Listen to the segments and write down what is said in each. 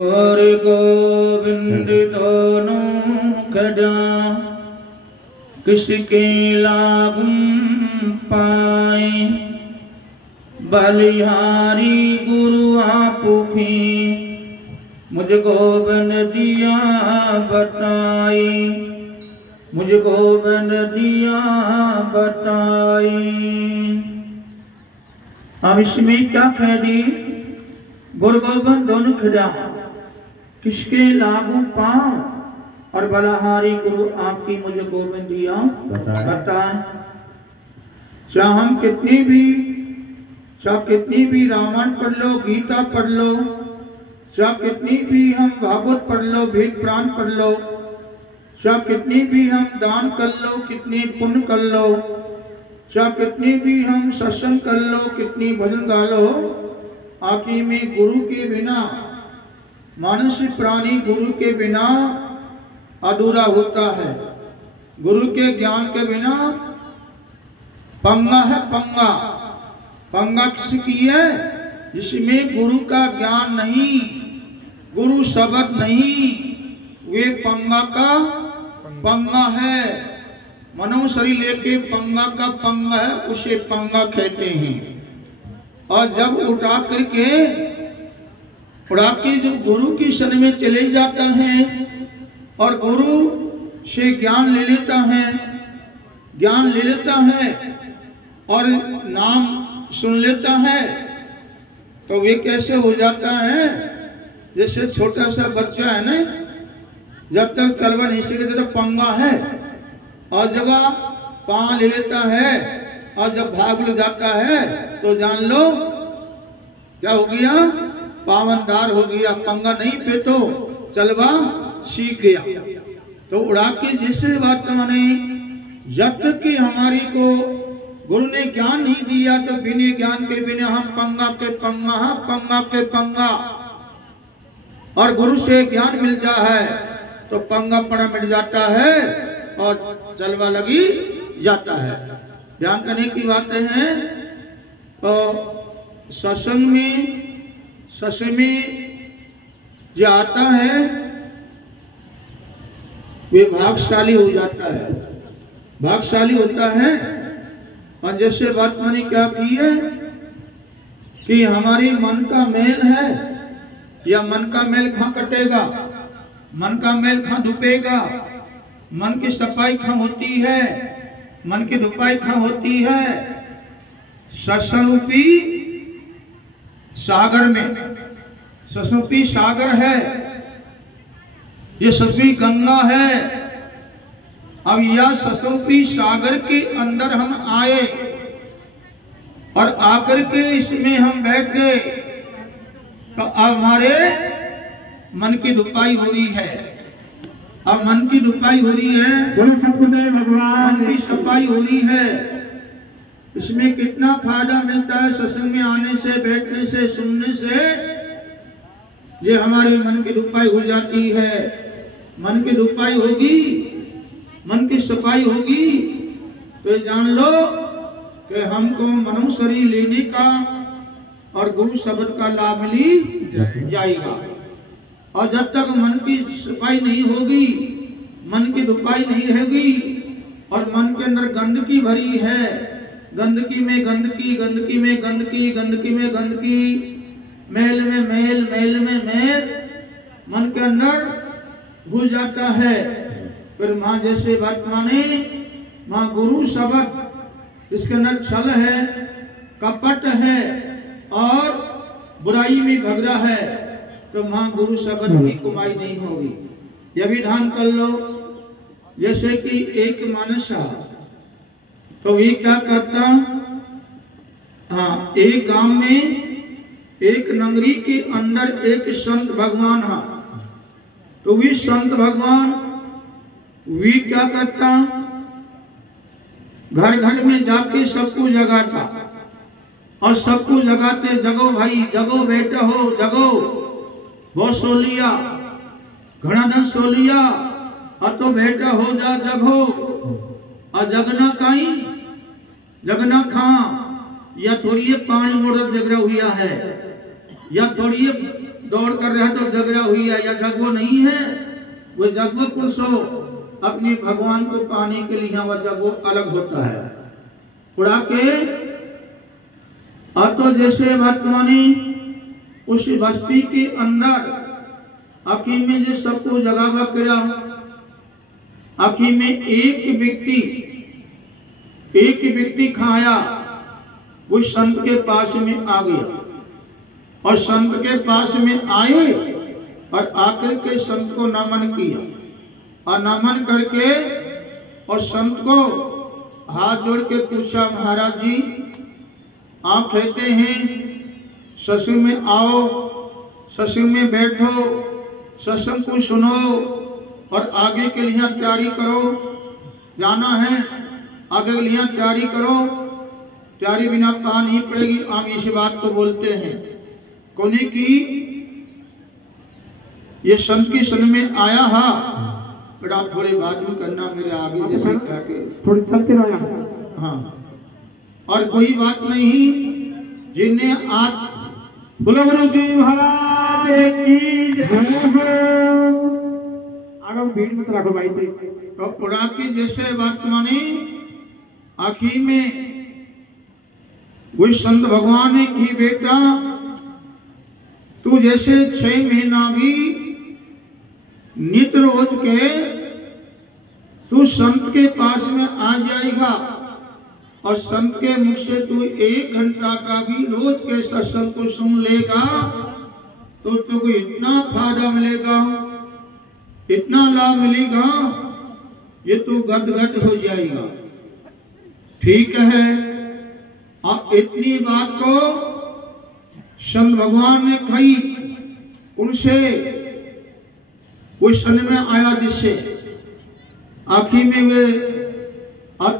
और गोविंद दोनों खड़ा किसके लागू पाए। बलिहारी गुरु आपुखी मुझ गोविंद दिया बताई, मुझ गोविंद दिया बताई। अब इसमें क्या कह दी? गुरु गोविंद दोनों खड़ा किसके लागू पाँव और बलिहारी गुरु आपकी मुझे गोविंद दिया बताए। चाहे कितनी भी रामायण पढ़ लो, गीता पढ़ लो, चाहे कितनी भी हम भागवत पढ़ लो, वेद पुराण पढ़ लो, चाहे कितनी भी हम दान कर लो, कितनी पुण्य कर लो, चाहे कितनी भी हम सत्संग कर लो, कितनी भजन गा लो, आखिर में गुरु के बिना मानसिक प्राणी गुरु के बिना अधूरा होता है। गुरु के ज्ञान के बिना पंगा है। पंगा पंगा किसकी है? जिसमें गुरु का ज्ञान नहीं, गुरु शब्द नहीं, वे पंगा का पंगा है। मनो शरीर लेके पंगा का पंगा है, उसे पंगा कहते हैं। और जब उड़ा के जब गुरु की शरण में चले जाता है और गुरु से ज्ञान ले लेता है और नाम सुन लेता है, तो वे कैसे हो जाता है? जैसे छोटा सा बच्चा है ना, जब तक चलवा नहीं सीखे तो पंगा है, और जब पाँव ले लेता है और जब भाग जाता है तो जान लो क्या हो गया? पावनदार हो गया। पंगा नहीं पे तो चलवा सीख गया। तो उड़ा के जिससे बात माने, जब तक कि हमारी को गुरु ने ज्ञान नहीं दिया तो बिना ज्ञान के बिना हम पंगा के पंगा। और गुरु से ज्ञान मिल जाए तो पंगा पड़ा मिट जाता है और चलवा लगी जाता है। ध्यान करने की बातें हैं। तो सत्संग में जो आता है वे भाग्यशाली हो जाता है, भाग्यशाली होता है। और जैसे बात मैंने क्या की है कि हमारी मन का मेल है, या मन का मेल कहाँ कटेगा? मन का मेल कहाँ धुपेगा? मन की सफाई कहाँ होती है? मन की धुपाई कहाँ होती है? सत्संगरूपी सागर में। सत्संगरूपी सागर है, ये सत्संगरूपी गंगा है। अब यह सत्संगरूपी सागर के अंदर हम आए और आकर के इसमें हम बैठ गए, तो अब हमारे मन की धुपाई हो रही है। अब मन की धुपाई हो रही है, भगवान की सफाई हो रही है। इसमें कितना फायदा मिलता है सत्संग में आने से, बैठने से, सुनने से। ये हमारे मन की धुपाई हो जाती है। मन की धुपाई होगी, मन की सफाई होगी, तो जान लो कि हमको मनुष्य शरीर लेने का और गुरु शब्द का लाभ मिल जाएगा। और जब तक मन की सफाई नहीं होगी, मन की धुपाई नहीं होगी, और मन के अंदर गंदगी भरी है, गंदगी में गंदगी, गंदगी में गंदगी, गंदगी में गंदगी, मैल में मैल, मैल में मैल मन के अंदर घुस जाता है। फिर माँ जैसे बात माने, माँ गुरु शब्द इसके अंदर छल है, कपट है और बुराई में भगड़ा है, तो माँ गुरु शब्द की कमाई नहीं होगी। यह भी ध्यान कर लो। जैसे कि एक मनुष्य, तो ये क्या करता? हाँ, एक गांव में एक नगरी के अंदर एक संत भगवान है। तो वे संत भगवान वे क्या करता? घर घर में जाके सबको जगाता और सबको जगाते, जगो भाई, जगो बेटा हो, जगो, वो सो लिया, घना दिन सो लिया, और तो बेटा हो जा, जगो। और जगना कहीं, जगना खा, या थोड़ी पानी मोड़ जग रहा हुआ है, या थोड़ी दौड़ कर रहा तो झगड़ा हुई है या जगवो नहीं है, वो जगवो पुरुष हो अपने भगवान को पाने के लिए वह जगवो अलग होता है। उड़ा के और तो जैसे वर्तमानी उस बस्ती के अंदर आखिर में जो सबको जगावा करा, आखिर में एक व्यक्ति खाया, वो संत के पास में आ गया और संत के पास में आए और आकर के संत को नमन किया और नमन करके और संत को हाथ जोड़ के पूछा, महाराज जी आप कहते हैं ससुर में आओ, ससुर में बैठो, सत्संग को सुनो और आगे के लिए तैयारी करो, जाना है आगे के लिए तैयारी करो, तैयारी बिना कहा नहीं पड़ेगी। हम इस बात को बोलते हैं कोने की ये संत की सन में आया हा, बट आप थोड़े बाद में करना मेरे आगे जैसे क्या के थोड़ी चलते रहो यहाँ से। हाँ, और कोई बात नहीं, जिन्हें आज बोलो गुरु जी महाराज की जय। आगे भीड़ मत रखो भाई। तो उड़ा के जैसे वर्तमानी आखिर में वो संत भगवान ने की बेटा तू जैसे 6 महीना भी नित्य रोज के तू संत के पास में आ जाएगा और संत के मुख से तू 1 घंटा का भी रोज के सत्संग को सुन लेगा तो तुझको इतना फायदा मिलेगा, इतना लाभ मिलेगा, ये तू गदगद हो जाएगा। ठीक है, और इतनी बात को संत भगवान ने कही, उनसे वो सन में आया जिससे आखिर में वे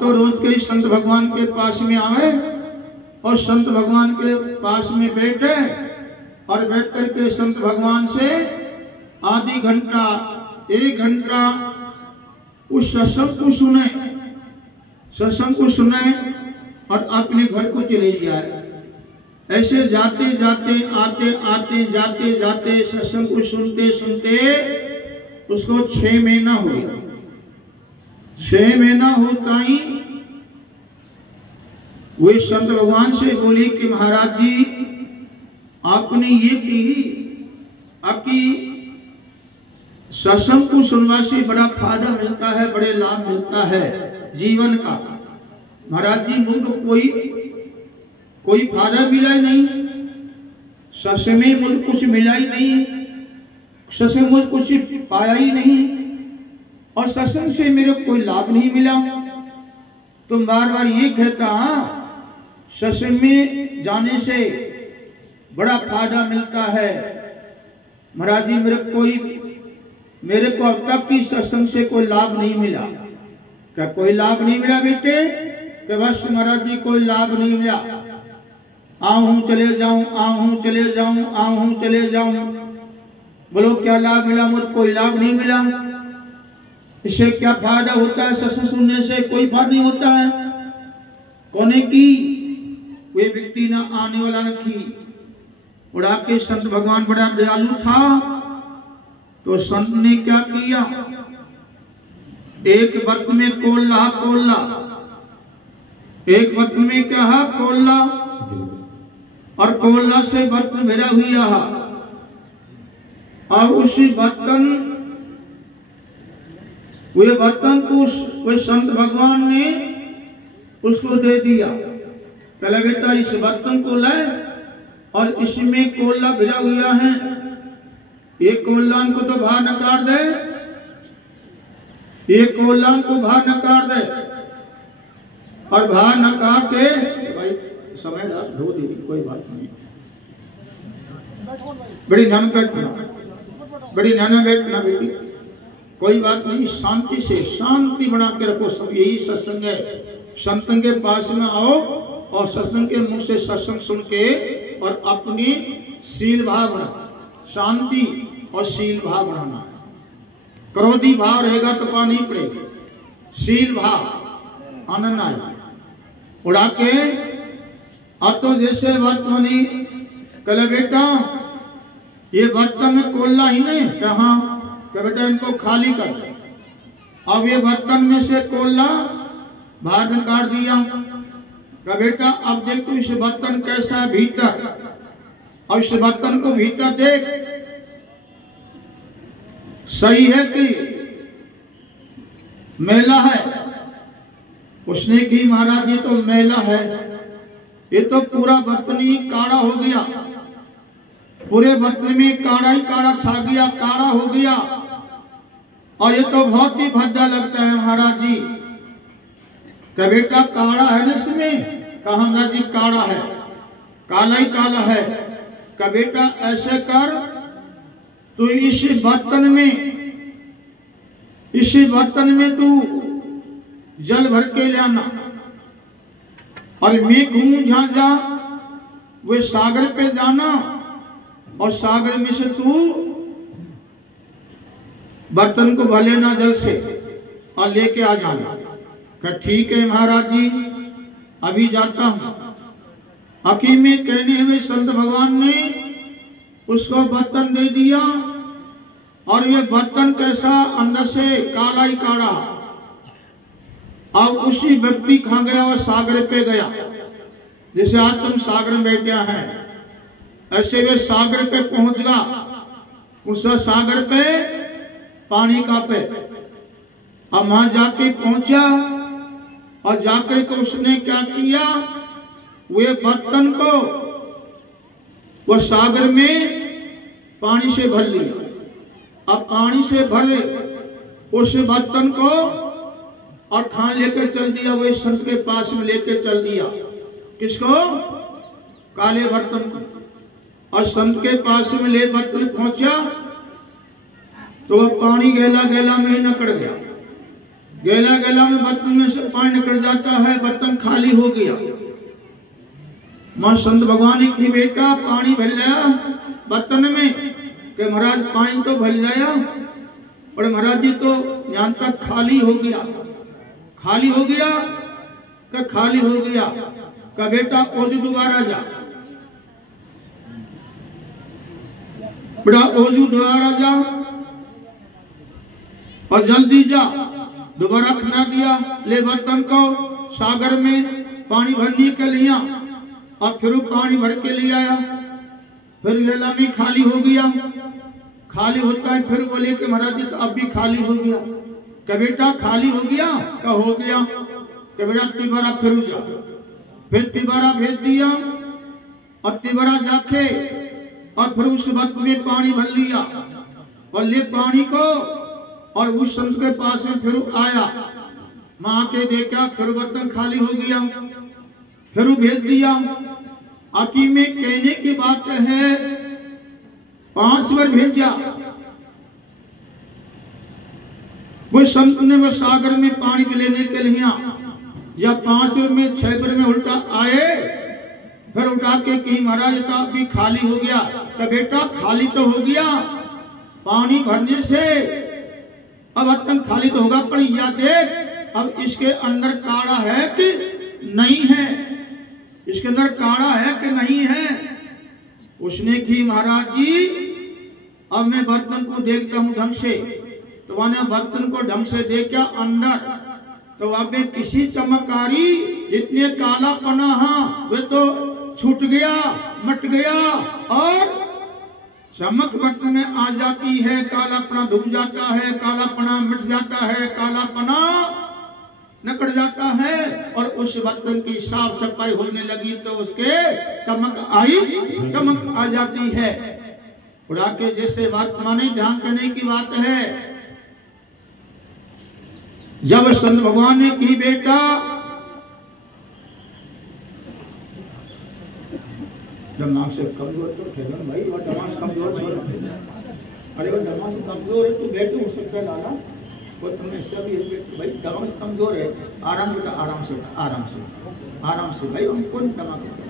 तो रोज के संत भगवान के पास में आए और संत भगवान के पास में बैठे और बैठ करके संत भगवान से आधी घंटा 1 घंटा उस सत्संग को सुने और अपने घर को चले जाए। ऐसे जाते जाते आते जाते सत्संग को सुनते सुनते उसको 6 महीना हो गया। 6 महीना होता ही वे संत भगवान से बोली कि महाराज जी आपने ये कही आपकी सत्संग को सुनवा से बड़ा फायदा मिलता है, बड़े लाभ मिलता है जीवन का। महाराज जी मुझे कोई फायदा मिला ही नहीं, सत्संग में मुझे कुछ मिला ही नहीं, सत्संग मुझे कुछ पाया ही नहीं और सत्संग से मेरे कोई लाभ नहीं मिला। तो बार बार ये कहता सत्संग में जाने से बड़ा फायदा मिलता है। महाराज जी मेरे को अब तक की सत्संग से कोई लाभ नहीं मिला। क्या कोई लाभ नहीं मिला बेटे? कि बस महाराज जी कोई लाभ नहीं मिला, आऊं चले जाऊं, आऊं चले जाऊं, आऊं चले जाऊं। बोलो क्या लाभ मिला? मुझे कोई लाभ नहीं मिला। इससे क्या फायदा होता है? सत्संग सुनने से कोई फायदा नहीं होता है। कोने की कोई व्यक्ति ना आने वाला न थी। उड़ा के संत भगवान बड़ा दयालु था तो संत ने क्या किया, एक वक्त में कोल्ला एक बर्तन में क्या है? कोल्ला, और कोल्ला से बर्तन भरा हुआ है और उसी बर्तन वे बर्तन को वे संत भगवान ने उसको दे दिया। पहले बेटा इस बर्तन को ले और इसमें कोल्ला भरा हुआ है, ये कोल्ला को तो बाहर नकार दे, ये कोल्ला को बाहर नकार दे और बाहर नकार के भाई समय धो दे, कोई बात नहीं। बड़ी ध्यान बैठना, बड़ी ध्यान बैठना बेटी, कोई बात नहीं। शांति से शांति बना के रखो। सब यही सत्संग है। संतन के पास में आओ और सत्संग के मुख से सत्संग सुन के और अपनी शील भाव बना, शांति और शील भाव बनाना। क्रोधी भाव रहेगा तो पा नहीं पड़ेगा, शील भाव आनंद आएगा। उड़ा के अब तो जैसे बात मानी कल बेटा ये बर्तन में कोल्ला ही नहीं कहा कि बेटा इनको खाली कर दे। अब ये बर्तन में से कोल्ला बाहर में काट दिया कि बेटा अब देख तू इस बर्तन कैसा है भीतर, और इस बर्तन को भीतर देख सही है कि मैला है। उसने की महाराज ये तो मैला है, ये तो पूरा बर्तन ही काड़ा हो गया, पूरे बर्तन में काड़ा ही काड़ा छा गया, काड़ा हो गया, और ये तो बहुत ही भद्दा लगता है महाराज जी। क्या बेटा काड़ा है ना इसमें? कहा महाराज जी काड़ा है, काला ही काला है। क्या बेटा ऐसे कर, तो इस बर्तन में तू जल भर के ले आना, और मैं कहूं जहां जा वे सागर पे जाना, और सागर में से तू बर्तन को भर लेना जल से और लेके आ जाना। क्या ठीक है महाराज जी, अभी जाता हूं। हकीम में कहने हुए संत भगवान ने उसको बर्तन दे दिया, और ये बर्तन कैसा अंदर से काला ही काला, और उसी व्यक्ति कहां गया? और सागर पे गया। जैसे आज तुम सागर में बैठे हैं, ऐसे वे सागर पे पहुंच गया। उस सागर पे पानी का पे, अब वहां जाके पहुंचा, और जाकर के उसने क्या किया? वे बर्तन को वो सागर में पानी से भर लिया। अब पानी से भरे उस बर्तन को और खान लेकर चल दिया, वे संत के पास में लेकर चल दिया। किसको? काले बर्तन को। और संत के पास में ले बर्तन पहुंचा, तो वह पानी गैला गैला में ही निकल गया। गैला गैला में बर्तन में से पानी निकल जाता है, बर्तन खाली हो गया। मां संत भगवान की बेटा पानी भर लाया बर्तन में, कि महाराज पानी तो भर लाया, और महाराज जी तो यहां तक खाली हो गया। खाली हो गया का खाली हो गया का बेटा ओजू दोबारा जा, बेटा ओजू दोबारा जा, और जल्दी जा। दोबारा खना दिया, ले बर्तन को सागर में पानी भरने के लिए, और फिर पानी भर के ले आया। फिर गला में खाली हो गया। खाली होता है, फिर बोले कि महाराज जी तो अब भी खाली हो गया। क्या बेटा खाली हो गया? क्या हो गया? क्या बेटा तिबारा फिर जा। फिर तिबारा भेज दिया, और तिबारा जाके और फिर उस वक्त में पानी भर लिया, और ले पानी को, और उस संत के पास में फिर आया। मां के देखा, फिर बर्तन खाली हो गया, फिर भेज दिया। हकीम में कहने की बात है 5 बार भेजा। वो संत ने वो सागर में पानी लेने के लिए, या 5 बार में 6 बार में उल्टा आए, फिर उठा के कहीं महाराज का भी खाली हो गया। तो बेटा खाली तो हो गया, पानी भरने से अब बर्तन खाली तो होगा, पर या देख अब इसके अंदर काड़ा है कि नहीं है, इसके अंदर काड़ा है कि नहीं है। उसने की महाराज जी अब मैं बर्तन को देखता हूं ढंग से। तो मैंने बर्तन को ढंग से देखा अंदर, तो अब में किसी चमकारी इतने काला पना वे तो छूट गया, मट गया, और चमक बर्तन में आ जाती है। कालापना धुप जाता है, कालापना मिट जाता है, कालापना निकल जाता है, और उस बर्तन की साफ सफाई होने लगी तो उसके चमक आ जाती है। उड़ा के जैसे बात माने ध्यान करने की बात है। जब संत भगवान ने की बेटा, दिमाग से कमजोर तो ठेलन भाई, वो दिमाग कमजोर है। अरे वो दिमाग से कमजोर है, तू बैठ हो सकता लाला, वो तुमने सब ये भाई दिमाग से कमजोर है। आराम से, आराम से, आराम से, आराम से भाई, हम कौन दिमाग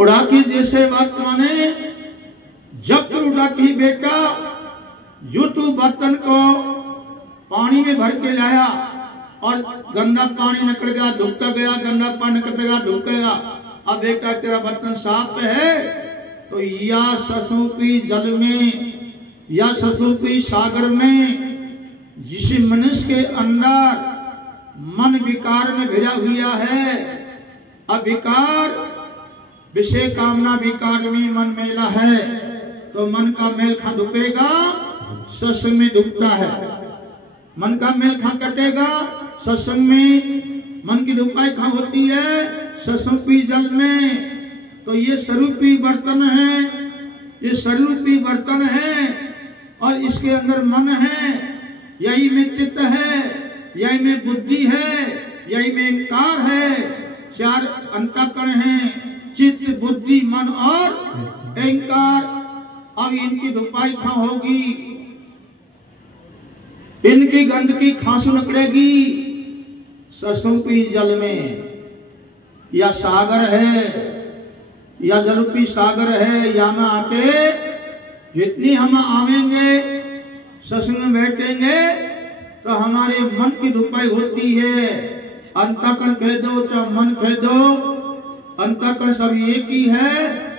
उड़ा की जैसे बात माने। जब तू उड़ा की बेटा, जो तू बर्तन को पानी में भर के लाया, और गंदा पानी निकल गया, धुलता गया, गंदा पानी निकल गया, धुलता गया। अब बेटा तेरा बर्तन साफ है, तो या ससुपी जल में या ससुपी सागर में जिस मनुष्य के अंदर मन विकार में भिड़ा हुआ है, अब विकार विषय कामना विकार में मन मेला है, तो मन का मेल खा डूबेगा, सत्संग में डूबता है। मन का मेल खा कटेगा, सत्संग में मन की डुबाई खा होती है, ससुपी जल में। तो ये स्वरूपी बर्तन है, ये स्वरूपी बर्तन है और इसके अंदर मन है, यही में चित्त है, यही में बुद्धि है, यही में अहंकार है। चार अंतःकरण हैं, चित्त बुद्धि मन और अहंकार। अब इनकी धुपाई खा होगी, इनकी गंदगी खांसू निकलेगी ससुपी जल में। या सागर है या जलरूपी सागर है, या में आके जितनी हम आवेंगे सत्संग में बैठेंगे तो हमारे मन की धुपाई होती है। अंतःकरण कह दो चाहे मन कह दो, अंतःकरण सब एक ही है।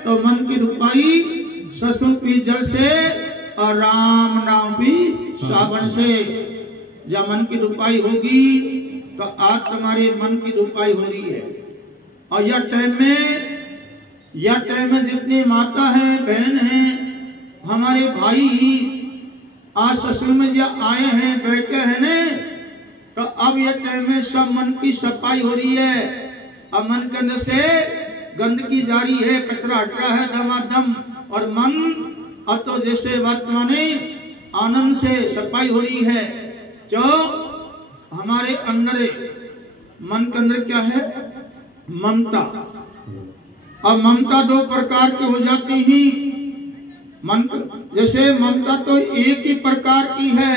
तो मन की धुपाई ससुपी जल से और राम नाम भी सावन से। जब मन की धुपाई होगी तो आज तुम्हारे मन की धुपाई हो रही है। और यह टाइम में जितनी माता है बहन है हमारे भाई आज ससुर में जब आए हैं बैठे हैं ने, तो अब यह टाइम में सब मन की सफाई हो रही है। अब मन के अंदर से गंदगी जारी है, कचरा हट रहा है दमादम, और मन अब तो जैसे वर्तमान आनंद से सफाई हो रही है। जो हमारे अंदर मन के अंदर क्या है, ममता। अब ममता दो प्रकार की हो जाती ही। मन जैसे ममता तो एक ही प्रकार की है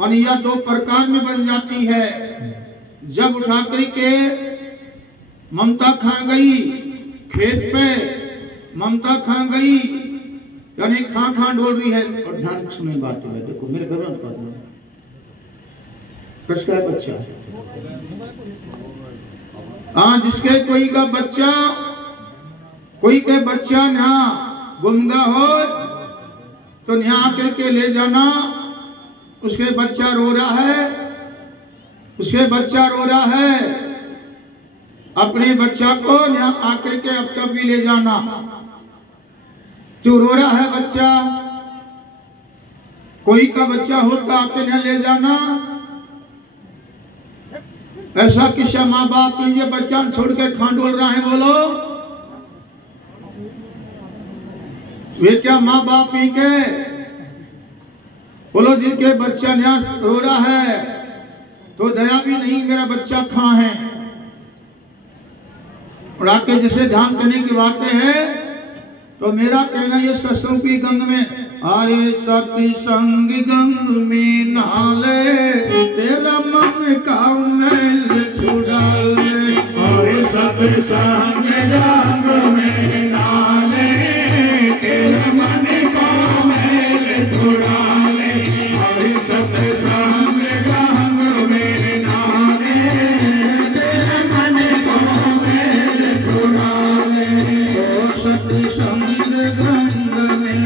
और यह दो प्रकार में बन जाती है। जब उठा करके ममता खा गई खेत पे, ममता खा गई यानी खा डोल रही है। और ध्यान सुने बात है, देखो मेरे घर में कर किसका बच्चा, हाँ जिसके कोई का बच्चा, कोई के बच्चा यहाँ गुमगा हो तो यहाँ आकर के ले जाना। उसके बच्चा रो रहा है, उसके बच्चा रो रहा है, अपने बच्चा को यहाँ आकर के अब कभी ले जाना। जो रो रहा है बच्चा, कोई का बच्चा होता आके यहाँ ले जाना। ऐसा किस्सा माँ बाप ये बच्चा छोड़ के खांडोल रहा है, बोलो वे क्या माँ बाप ही के, बोलो जिनके बच्चा न्यास रो रहा है तो दया भी नहीं मेरा बच्चा कहाँ है। और आके जैसे ध्यान करने की बातें हैं तो मेरा कहना ये सत्संग की गंग में आए सत्संग गंग में नहाले, तेरा मन का मैल छुड़ा ले। आए सत्संग गंग में नहाले, तेरा मन का मैल छुड़ा ले। आए सत्संग गंग में नहाले, तेरा मन का मैल छुड़ा ले। ओ सत्संग गंग में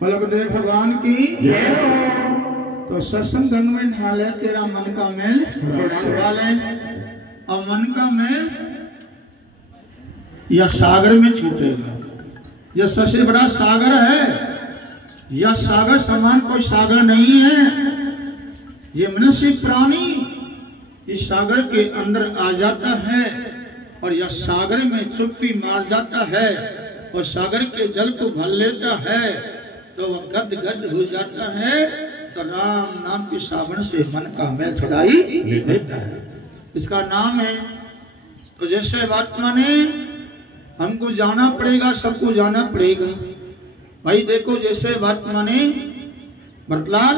बलदेव भगवान की तो सत्संग संग में न्यायालय तेरा मन का मेल छुड़ा ले और मन का मेल यह सागर में छूटेगा। यह सबसे बड़ा सागर है, यह सागर समान कोई सागर नहीं है। ये मनुष्य प्राणी इस सागर के अंदर आ जाता है और यह सागर में चुप्पी मार जाता है और सागर के जल को भर लेता है तो वह गद गद हो जाता है। तो राम नाम के सावन से मन का मैल छुड़ाई लेता है, इसका नाम है। तो जैसे बात माने हमको जाना पड़ेगा, सबको जाना पड़ेगा भाई। देखो जैसे बात माने भरतलाल,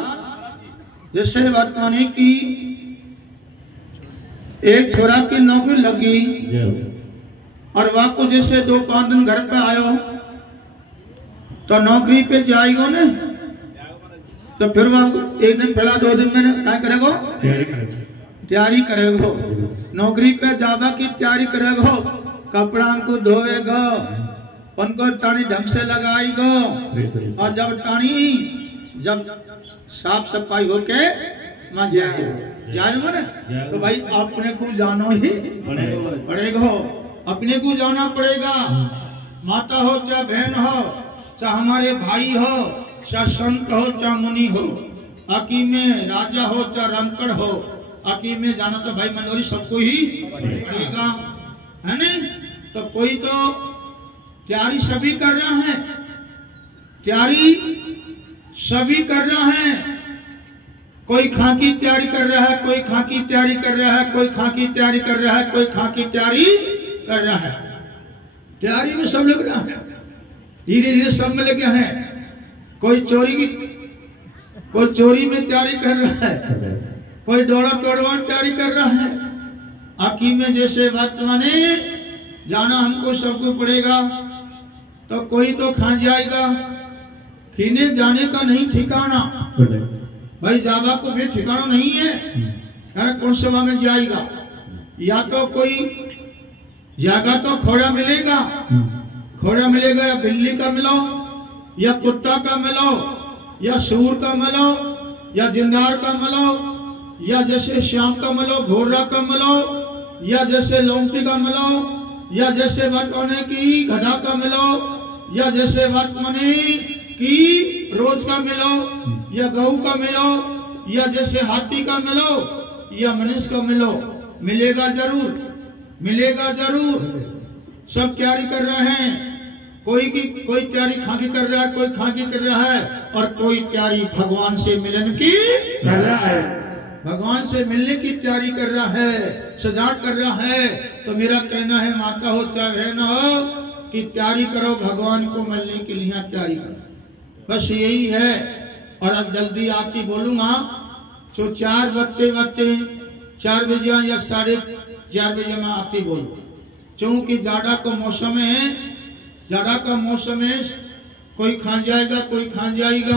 जैसे बात माने कि एक छोरा की नौकरी लगी और वह को जैसे 2-5 दिन घर पे आयो तो नौकरी पे जाएगा ना, तो फिर वह एक दिन पहला 2 दिन में क्या करेगो? तैयारी करेगो। नौकरी पे जावा की तैयारी करेगो, कपड़ा को धोएगो, उनको टानी ढंग से लगाएगो और जब साफ सफाई होके मैं जाएगा ना तो भाई अपने को जाना ही पड़ेगा, अपने को जाना पड़ेगा। माता हो चाहे बहन हो, चाहे हमारे भाई हो, चाहे संत हो चाहे मुनि हो, अकी में राजा हो चाहे रंकड़ हो, अकी में जाना तो भाई मनोरी सबको ही पड़ेगा, है नहीं? तो कोई तो तैयारी सभी कर रहा है, तैयारी सभी कर रहा है। कोई खां की तैयारी कर रहा है, कोई खां की तैयारी कर रहा है, कोई खां की तैयारी कर रहा है, कोई खां की तैयारी कर रहा है। तैयारी में सब लग रहा है, धीरे धीरे सब में लगे हैं। कोई चोरी में तैयारी कर रहा है, कोई दौड़ा तोड़वा तैयारी कर रहा है। आखिर में जैसे बात माने जाना हमको सबको पड़ेगा, तो कोई तो खा जाएगा। खीने जाने का नहीं ठिकाना भाई, जावा को भी ठिकाना नहीं है, अरे कौन सेवा में जाएगा। या तो कोई जाएगा तो खोड़ा मिलेगा, खोड़ा मिलेगा या बिल्ली का मिलो, या कुत्ता का मिलो, या सूर का मिलो, या जिंदार का मिलो, या जैसे श्याम का मिलो, घोड़ा का मिलो, या जैसे लोमटी का मिलो, या जैसे वर्तमाने की गधा का मिलो, या जैसे वर्तमाने की रोज का मिलो, या गऊ का मिलो, या जैसे हाथी का मिलो, या मनुष्य का मिलो, मिलेगा जरूर, मिलेगा जरूर। सब तैयारी कर रहे हैं। कोई तैयारी खाकी कर रहा है, कोई खाकी कर रहा है, और कोई तैयारी भगवान से मिलन की कर रहा है। भगवान से मिलने की तैयारी कर रहा है, सजावट कर रहा है। तो मेरा कहना है, माता हो चाहे बहन हो, कि तैयारी करो भगवान को मिलने के लिए, तैयारी करो, बस यही है। और अब जल्दी आती बोलूंगा, तो 4 बजते 4 बजे या 4:30 बजे मैं आती बोलूँ, क्योंकि जाड़ा का मौसम है, जाड़ा का मौसम है, कोई खा जाएगा कोई खा जाएगा।